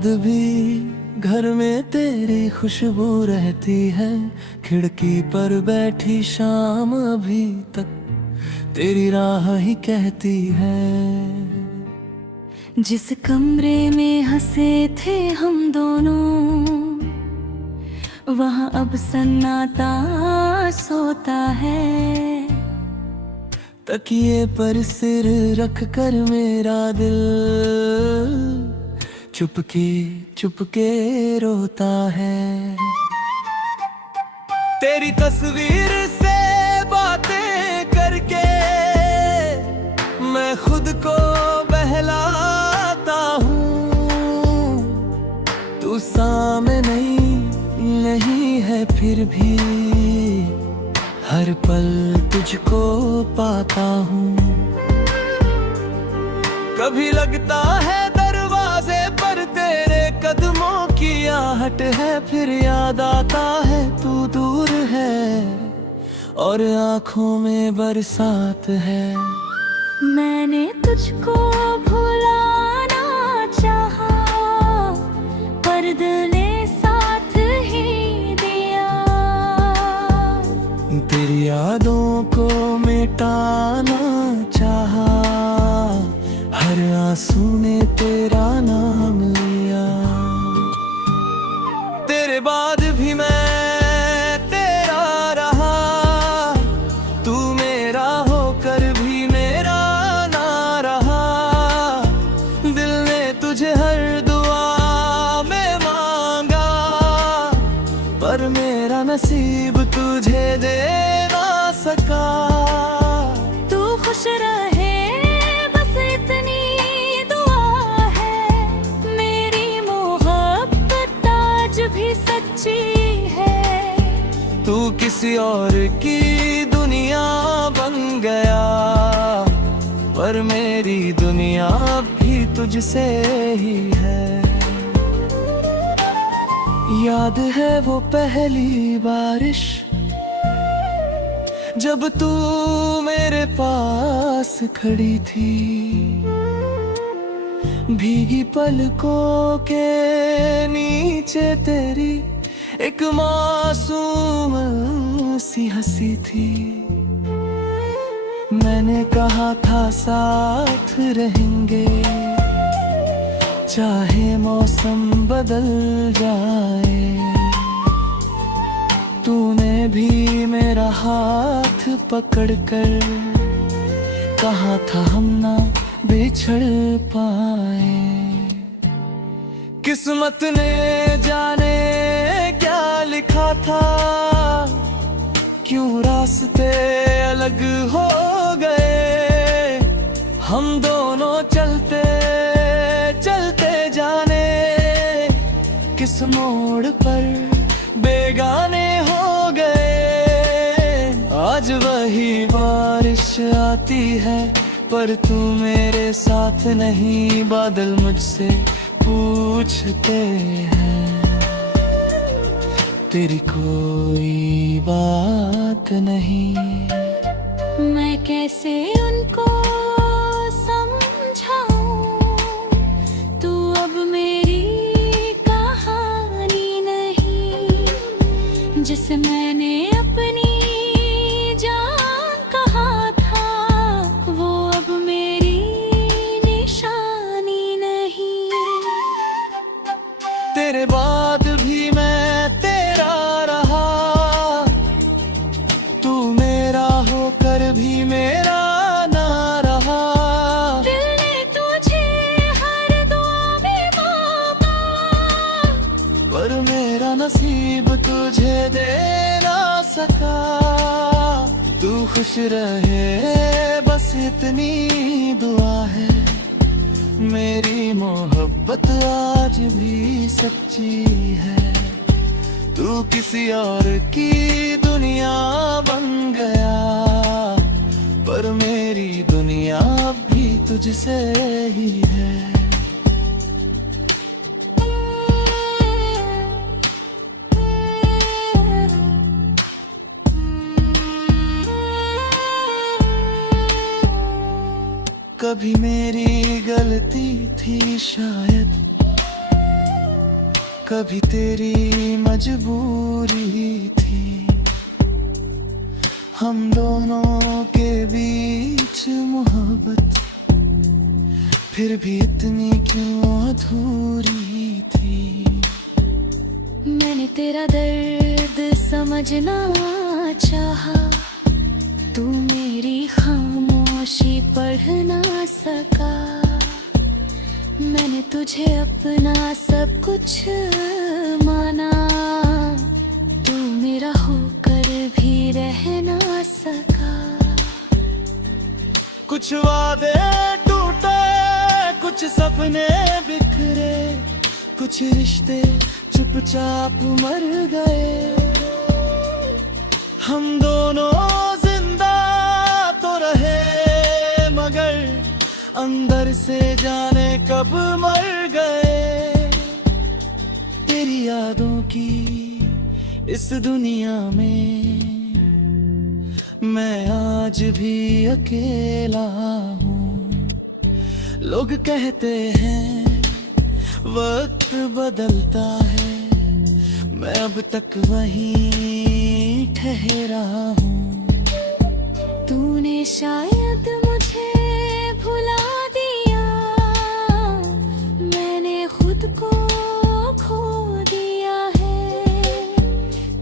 बाद भी घर में तेरी खुशबू रहती है। खिड़की पर बैठी शाम अभी तक तेरी राह ही कहती है। जिस कमरे में हंसे थे हम दोनों, वहाँ अब सन्नाटा सोता है। तकिए पर सिर रख कर मेरा दिल चुपके चुपके रोता है। तेरी तस्वीर से बातें करके मैं खुद को बहलाता हूँ। तू सामने नहीं है फिर भी हर पल तुझको पाता हूँ। कभी लगता है दरवाजे पर तेरे कदमों की आहट है, फिर याद आता है तू दूर है और आँखों में बरसात है। मैंने तुझको भुलाना चाहा, पर दिल ने साथ ही दिया। तेरी यादों को मिटाना चाहा, हर आंसू ने तेरा नाम लिया। तेरे बाद भी मैं तेरा रहा, तू मेरा होकर भी मेरा ना रहा। दिल ने तुझे हर दुआ में मांगा, पर मेरा नसीब तुझे दे ना सका। तू खुश रहे बस इतनी दुआ है, मेरी मोहब्बत आज भी सच्ची है। तू किसी और की दुनिया बन गया, पर मेरी दुनिया भी तुझसे ही है। याद है वो पहली बारिश जब तू मेरे पास खड़ी थी। भीगी पलकों के नीचे तेरी एक मासूम सी हंसी थी। मैंने कहा था साथ रहेंगे, चाहे मौसम बदल जाए। तूने भी मेरा हाथ पकड़कर कहा था हम ना बिछड़ पाए। किस्मत ने जाने क्या लिखा था, क्यों रास्ते अलग हो गए। हम दोनों चलते चलते जाने किस मोड़ पर बेगाने हो गए। आज वही बारिश आती है, पर तू मेरे साथ नहीं। बादल मुझसे पूछते हैं, तेरी कोई बात नहीं। मैं कैसे उनको समझाऊं, तू अब मेरी कहानी नहीं। जिसे मैंने अपनी जान कहा था, वो अब मेरी निशानी नहीं। तेरे बाद भी मैं तेरा रहा, तू मेरा होकर भी मेरा ना रहा। दिल ने तुझे हर दुआ में मांगा, पर मेरा नसीब तुझे दे ना सका। तू खुश रहे बस इतनी दुआ है, मेरी मोहब्बत आज भी सच्ची है। तू किसी और की दुनिया बन गया, पर मेरी दुनिया भी तुझसे ही है। कभी मेरी गलती थी शायद, कभी तेरी मजबूरी थी, हम दोनों के बीच मोहब्बत फिर भी इतनी क्यों अधूरी थी। मैंने तेरा दर्द समझना चाहा, तू मेरी खामोशी पढ़ ना सका। मैंने तुझे अपना सब कुछ माना, तू मेरा होकर भी रह ना सका। कुछ वादे टूटे, कुछ सपने बिखरे, कुछ रिश्ते चुपचाप मर गए। हम दोनों जिंदा तो रहे, मगर अंदर से जाने कब मर गए। तेरी यादों की इस दुनिया में मैं आज भी अकेला हूँ। लोग कहते हैं वक्त बदलता है, मैं अब तक वहीं ठहरा हूँ। तूने शायद मुझे भुला दिया, मैंने खुद को खो दिया है।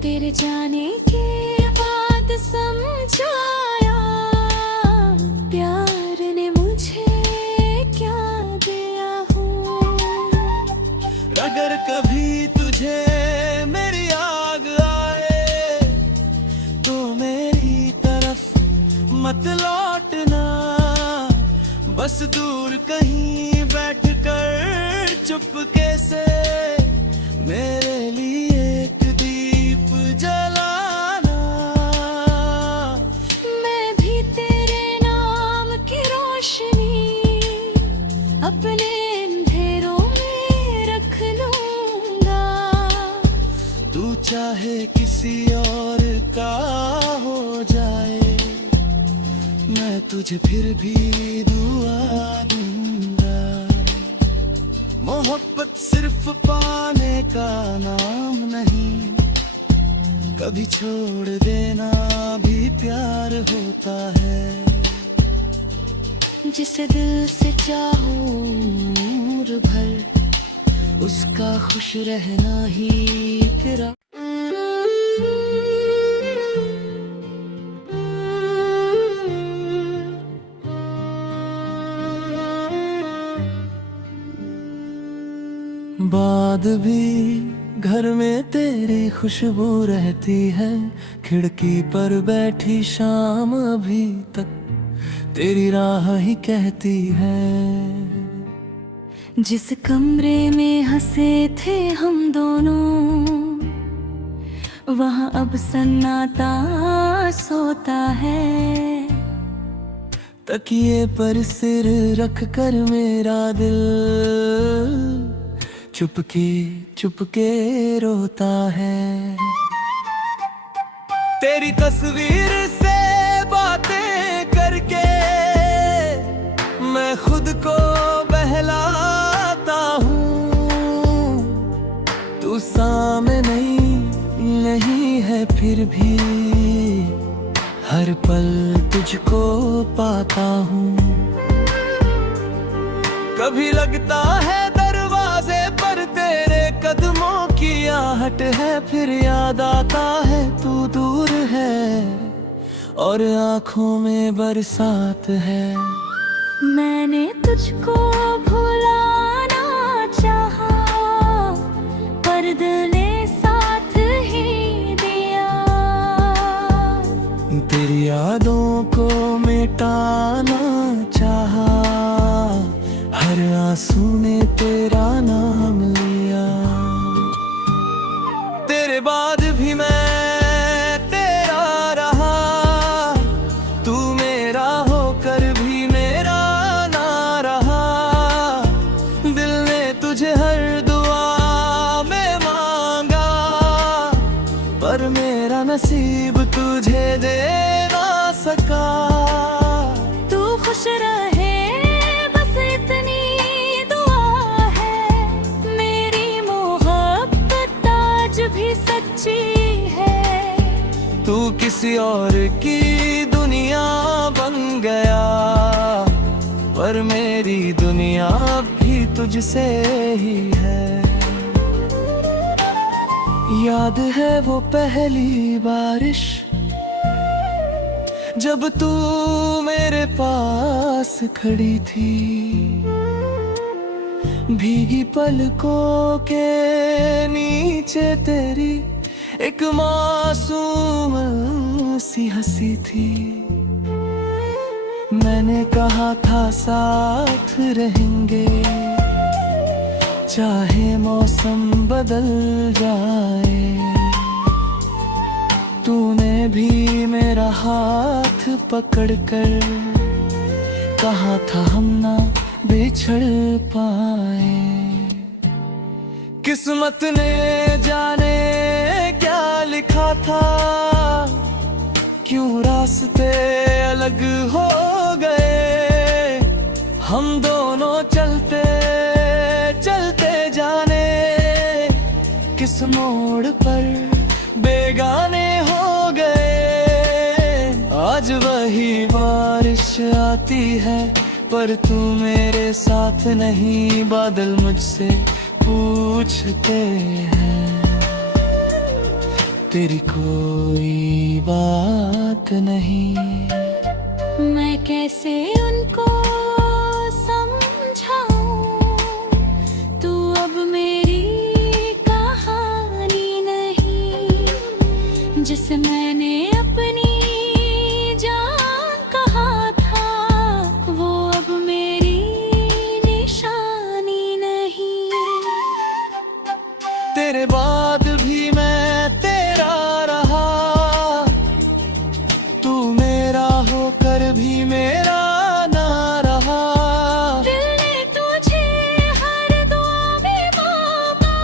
तेरे जाने के बाद समझाया, प्यार ने मुझे क्या दिया हो। अगर कभी तुझे मेरी याद आए तो मेरी तरफ मत लौटना। बस दूर कहीं बैठकर चुपके से मेरे लिए एक दीप जलाना। मैं भी तेरे नाम की रोशनी अपने अंधेरों में रख लूंगा। तू चाहे किसी और का हो जाए, मैं तुझे फिर भी दुआ दूंगा। मोहब्बत सिर्फ पाने का नाम नहीं, कभी छोड़ देना भी प्यार होता है। जिसे दिल से चाहो उम्र भर, उसका खुश रहना ही तेरा। बाद भी घर में तेरी खुशबू रहती है, खिड़की पर बैठी शाम अभी तक तेरी राह ही कहती है। जिस कमरे में हंसे थे हम दोनों, वहाँ अब सन्नाटा सोता है। तकिए पर सिर रख कर मेरा दिल चुपके चुपके रोता है। तेरी तस्वीर से बातें करके मैं खुद को बहलाता हूँ। तू सामने नहीं है फिर भी हर पल तुझको पाता हूँ। कभी लगता है दरवाजे पर तेरे कदमों की आहट है, फिर याद आता है तू दूर है और आँखों में बरसात है। मैंने तुझको भुलाना चाहा, पर दिल ने साथ ही दिया। तेरी यादों को मिटाना चाहा, हर आंसू ने तेरा नाम लिया। तेरे बाद भी मैं तेरा रहा, तू मेरा होकर भी मेरा ना रहा। दिल ने तुझे हर दुआ में मांगा, पर मेरा नसीब तुझे दे ना सका। तू खुश रहे बस इतनी दुआ है, मेरी मोहब्बत आज भी सच्ची है। तू किसी और की दुनिया बन गया, पर मेरी दुनिया भी तुझसे ही है। याद है वो पहली बारिश जब तू मेरे पास खड़ी थी, भीगी पलकों के नीचे तेरी एक मासूम सी हंसी थी। मैंने कहा था साथ रहेंगे, चाहे मौसम बदल जाए। तूने भी मेरा हाथ पकड़कर कहा था हम ना बिछड़ पाए। किस्मत ने जाने क्या लिखा था, क्यों रास्ते अलग हो गए। हम दोनों चलते चलते जाने किस मोड़ पर बेगाने हो गए। आज वही बारिश आती है, पर तू मेरे साथ नहीं। बादल मुझसे पूछते हैं, तेरी कोई बात नहीं। मैं कैसे उनको समझाऊं, तू अब मेरी कहानी नहीं। जिसे मैंने अपनी जान कहा था, वो अब मेरी निशानी नहीं। तेरे बाद भी मैं तेरा रहा, तू मेरा होकर भी मेरा ना रहा। दिल ने तुझे हर दुआ में मांगा,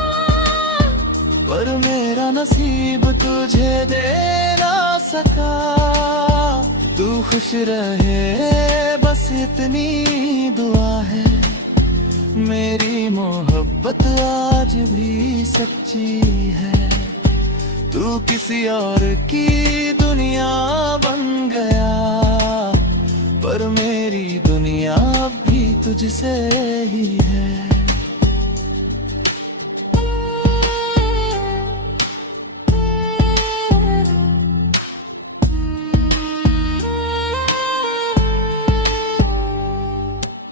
पर मेरा नसीब तुझे दे ना सका। तू खुश रहे बस इतनी दुआ है, मेरी मोहब्बत आज भी सच्ची है। तू किसी और की दुनिया बन गया, पर मेरी दुनिया भी तुझसे ही है।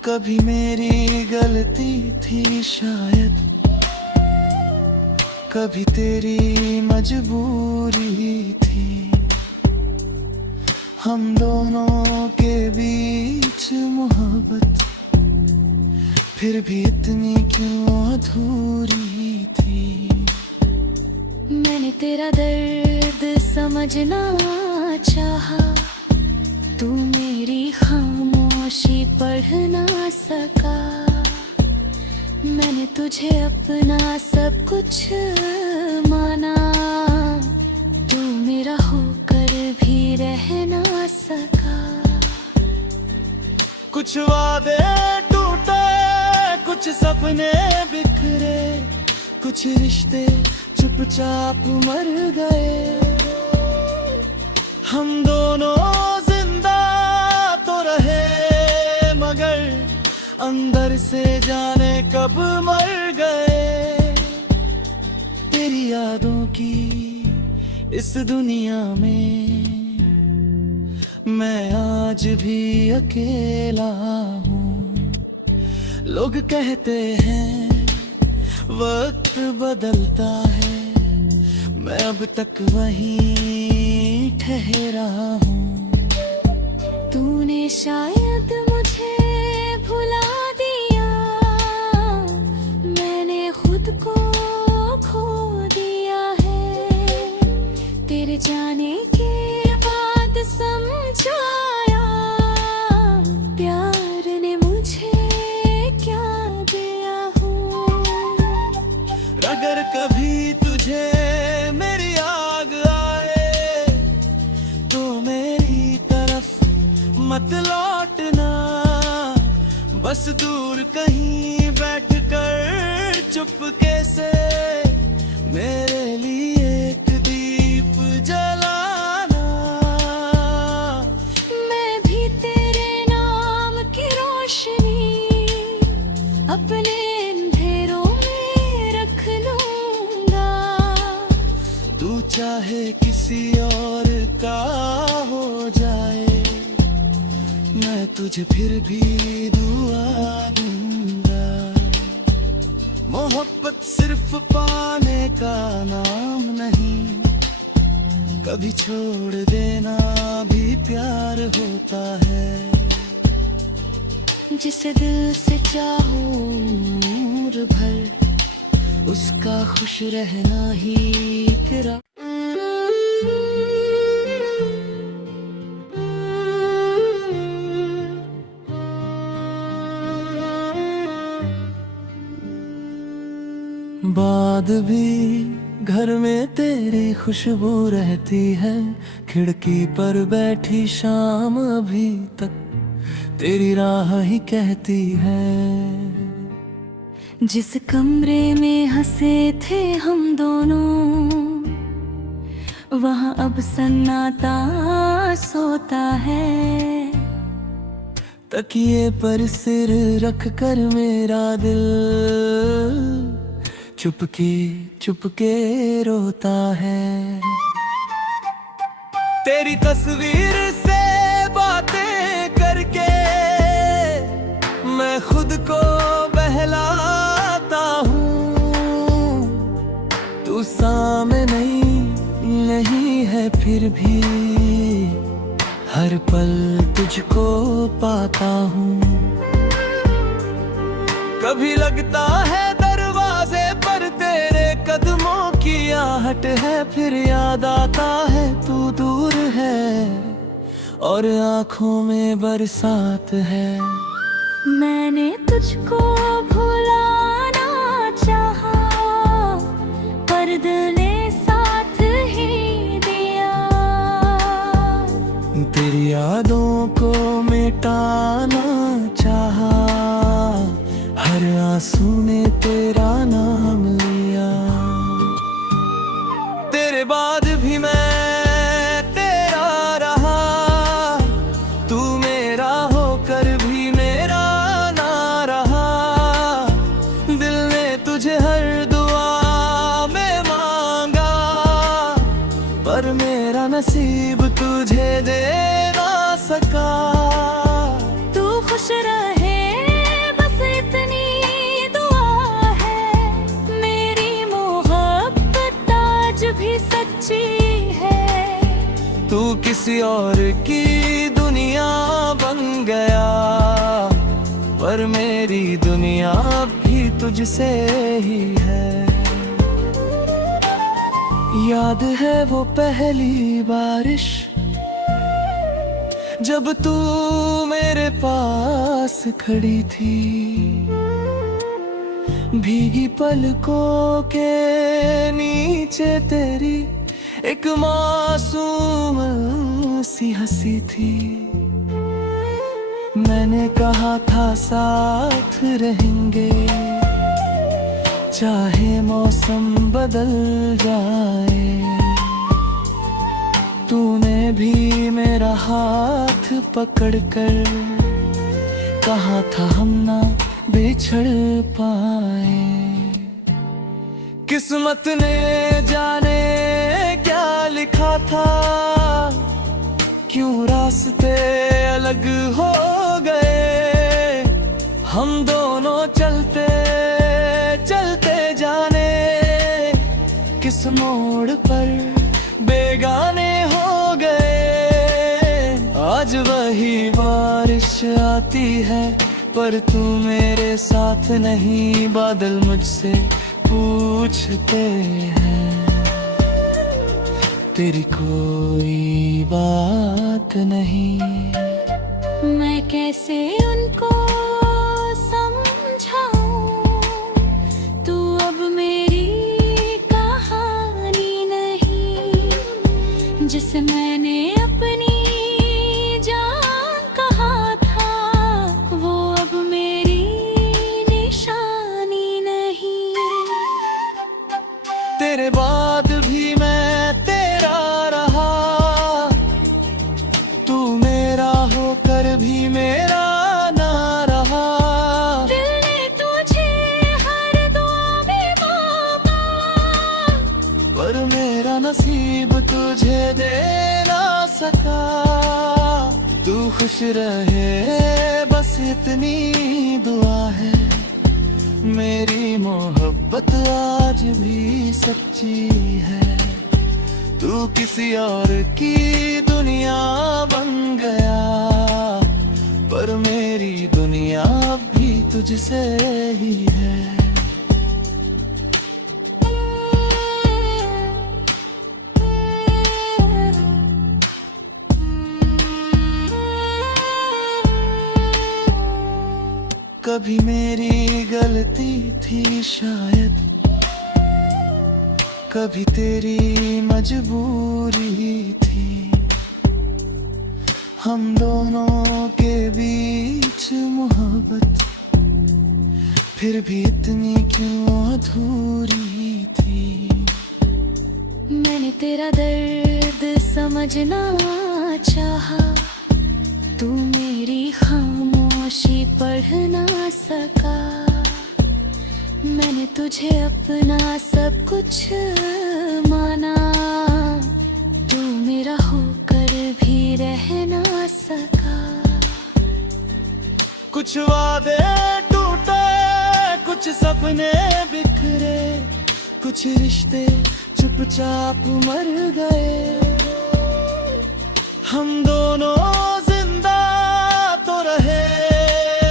कभी मेरी गलती थी शायद, कभी तेरी मजबूरी थी। हम दोनों के बीच मोहब्बत फिर भी इतनी क्यों अधूरी थी। मैंने तेरा दर्द समझना चाहा, तू मेरी खामोशी पढ़ ना सका। मैंने तुझे अपना सब कुछ माना, तू मेरा होकर भी रह ना सका। कुछ वादे टूटे, कुछ सपने बिखरे, कुछ रिश्ते चुपचाप मर गए। हम दोनों जिंदा तो रहे, मगर अंदर से जाने कब मर गए। तेरी यादों की इस दुनिया में मैं आज भी अकेला हूँ। लोग कहते हैं वक्त बदलता है, मैं अब तक वहीं ठहरा हूँ। तूने शायद मुझे भुला दिया, मैंने खुद को खो दिया है। तेरे जाने के बाद समझाया, प्यार ने मुझे क्या दिया हो। अगर कभी तुझे मेरी आग आए, तो मेरी तरफ मत लौटना। बस दूर कहीं बैठकर चुपके से मेरे लिए चाहे किसी और का हो जाए, मैं तुझे फिर भी दुआ दूंगा। मोहब्बत सिर्फ पाने का नाम नहीं, कभी छोड़ देना भी प्यार होता है। जिसे दिल से चाहूं उम्र भर, उसका खुश रहना ही तेरा। बाद भी घर में तेरी खुशबू रहती है, खिड़की पर बैठी शाम अभी तक तेरी राह ही कहती है। जिस कमरे में हंसे थे हम दोनों, वहाँ अब सन्नाटा सोता है। तकिए पर सिर रख कर मेरा दिल चुपके चुपके रोता है। तेरी तस्वीर से बातें करके मैं खुद को बहलाता हूँ। तू सामने नहीं है फिर भी हर पल तुझको पाता हूँ। कभी लगता है दरवाजे पर तेरे कदमों की आहट है, फिर याद आता है तू दूर है और आँखों में बरसात है। मैंने तुझको भुलाना चाहा, पर दिल ने साथ ही दिया। तेरी यादों को मिटाना चाहा, हर आंसू ने तेरा नाम लिया। तेरे बाद भी मैं तेरा रहा, तू मेरा होकर भी मेरा ना रहा। दिल ने तुझे हर दुआ में मांगा, पर मेरा नसीब तुझे दे ना सका। तू खुश रहे बस इतनी दुआ है, मेरी मोहब्बत आज भी सच्ची है। तू किसी और की दुनिया बन गया, पर मेरी दुनिया भी तुझसे ही है। याद है वो पहली बारिश जब तू मेरे पास खड़ी थी, भीगी पलकों के नीचे तेरी एक मासूम सी हंसी थी। मैंने कहा था साथ रहेंगे, चाहे मौसम बदल जाए। तूने भी मेरा हाथ पकड़कर कहा था हम ना बिछड़ पाए। किस्मत ने जाने क्या लिखा था, क्यों रास्ते अलग हो गए। हम दोनों चलते चलते जाने किस मोड़ पर बेगाने हो गए। आज वही बारिश आती है, पर तू मेरे साथ नहीं। बादल मुझसे पूछते हैं, तेरी कोई बात नहीं। मैं कैसे उनको समझाऊं, तू अब मेरी कहानी नहीं। जिसे मैंने अपनी जान कहा था, वो अब मेरी निशानी नहीं। तेरे बाद भी मैं तेरा रहा, तू मेरा होकर भी मेरा ना रहा। दिल ने तुझे हर दुआ में मांगा, पर मेरा मेरा नसीब तुझे दे ना सका। तू खुश रहे बस इतनी दुआ है। मेरी मोहब्बत आज भी सच्ची है। तू किसी और की दुनिया बन गया, पर मेरी दुनिया अब भी तुझसे ही है। कभी मेरी गलती थी शायद, कभी तेरी मजबूरी थी। हम दोनों के बीच मोहब्बत फिर भी इतनी क्यों अधूरी थी। मैंने तेरा दर्द समझना चाहा, तू मेरी खामोशी पढ़ ना सका। मैंने तुझे अपना सब कुछ माना, तू मेरा होकर भी रह ना सका। कुछ वादे टूटे, कुछ सपने बिखरे, कुछ रिश्ते चुपचाप मर गए। हम दोनों जिंदा तो रहे,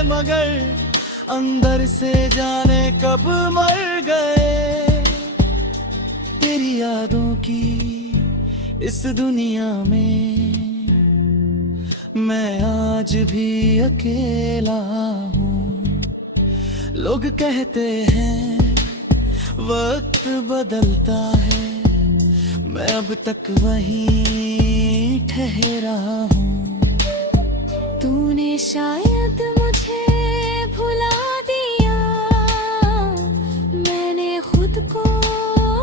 मगर अंदर से जाने कब मर गए। तेरी यादों की इस दुनिया में मैं आज भी अकेला हूँ। लोग कहते हैं वक्त बदलता है, मैं अब तक वहीं ठहरा हूँ। तूने शायद मुझे भुला दिया, मैंने खुद को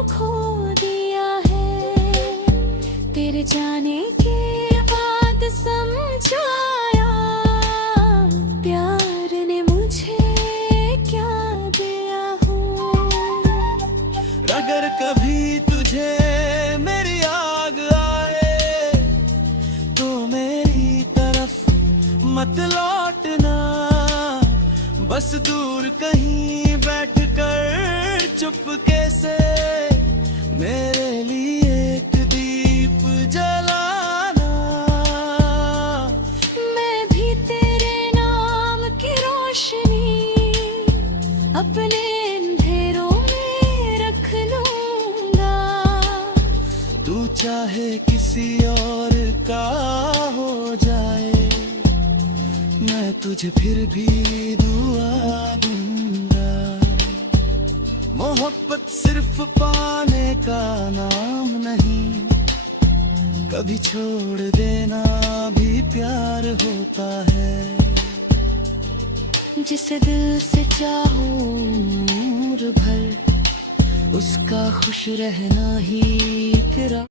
खो दिया है। तेरे जाने के बाद समझाया, प्यार ने मुझे क्या दिया हो। अगर कभी तुझे मेरी आग आए, तो मेरी तरफ मत लौटना। बस दूर कहीं बैठकर चुपके से मेरे लिए एक दीप जलाना। मैं भी तेरे नाम की रोशनी अपने अंधेरों में रख लूंगा। तू चाहे किसी और का हो जाए, मैं तुझे फिर भी दुआ दूंगा। मोहब्बत सिर्फ पाने का नाम नहीं, कभी छोड़ देना भी प्यार होता है। जिसे दिल से चाहो उम्र भर, उसका खुश रहना ही तेरा